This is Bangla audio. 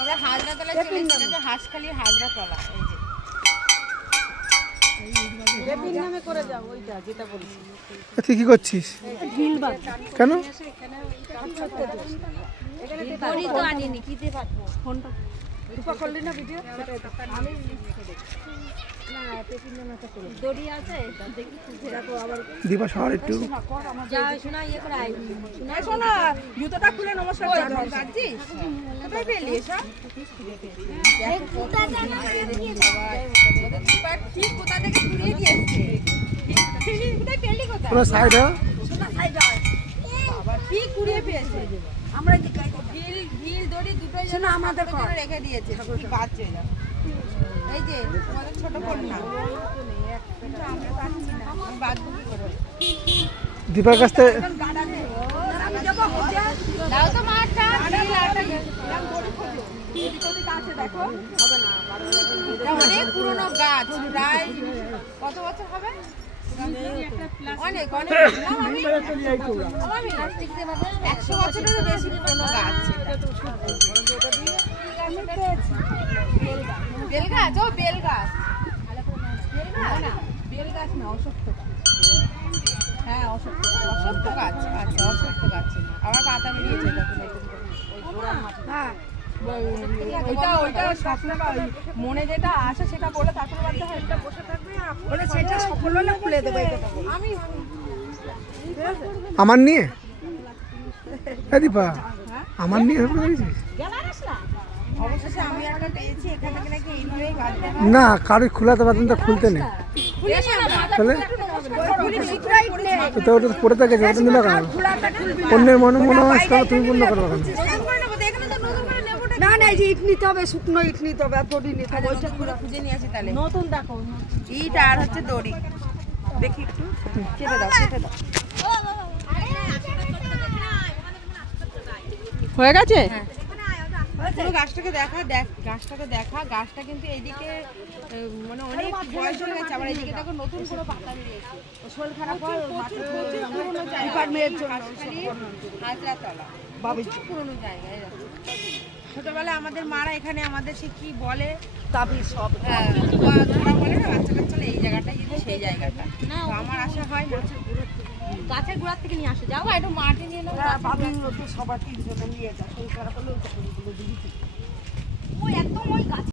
আমরা হাজরাতলায় চলে এসেছি, হাঁসখালি হাজরাতলা। তুই কি করছিস? কেন? দড়ি তো আনিনি, কি দিয়ে পারবো? দড়ি আছে দেখি, দীপা শহর একটু জুতোটা খুলে নমস্কার জানছিস? কোথায় পেলি এসব? ঠিক কোথা থেকে ঘুরিয়ে দিয়েছে। কোথায় পেলি কোথায়? পুরো সাইড ঠিক ঘুরিয়ে পেয়েছে। আমরা ঢিল দড়ি দুটোই যেন আমাদের রেখে দিয়েছে। কি বাচ্চা এই যে তোমাদের ছোট বোন না, কিন্তু আমরা পাচ্ছি না, আমি বাঁধবো কি করে? দীপার কাছ থেকে দাও তো মাঠটা, অনেক পুরনো গাছ, প্রায় কত বছর হবে? অনেক অনেক 100 বছরেরও বেশি পুরনো গাছ। বেল গাছ, ও বেল গাছ, বেল গাছ না, অশ্বত্থ গাছ। হ্যাঁ অশ্বত্থ গাছ, আচ্ছা অশ্বত্থ গাছ। আবার পাতা বেরিয়েছে মনে যেটা আসে সেটা বলে তারপরে বাধ্য হয় এটা বসে থাকবে, সেটা সফল হলে খুলে দেবো। আমি আমার নিয়ে দীপা আমার নিয়ে অবশেষে আমি একটা পেয়েছি, এখান থেকে নাকি এইভাবেই বাঁধতে হয়। না, কারোর খোলাতে পারতেন তা খুলতে নেই তাহলে তো ওটা পড়ে থাকে ওটা নিলে কেন? অন্যের মনে হয় তুমি বন্ধ করবে কেন? না না, এই যে ইট নিতে হবে, শুকনো ইট নিতে হবে, আর দড়ি নিতে হবে। ওইটা পুরো খুঁজে নিয়ে আসি তাহলে। নতুন দেখো, ইট আর হচ্ছে দড়ি দেখি একটু কেটে দাও, কেটে দাও। হয়ে গেছে। পুরো গাছটাকে দেখা, গাছটাকে দেখা। গাছটা কিন্তু এইদিকে মানে অনেক বয়স হয়ে গেছে, আবার এইদিকে দেখো নতুন করে পাতা বেরিয়েছে। শরীর খারাপ হয় পুরোনো জায়গা, হাজরাতলা প্রচুর পুরোনো জায়গা। ছোটবেলায় আমাদের মারা এখানে আমাদের সে কি বলে তাবি সব ওরা বলে না বাচ্চা কাচ্চা এই জায়গাটাই কিন্তু সেই জায়গাটা। তো আমার আশা হয় গাছের গোড়ার থেকে নিয়ে আসে, যাও একটু মাটি নিয়ে নাও। ভাবি সবার 3 জনে নিয়ে যায়, সেই খারাপ হলেও তো একদম ওই গাছ।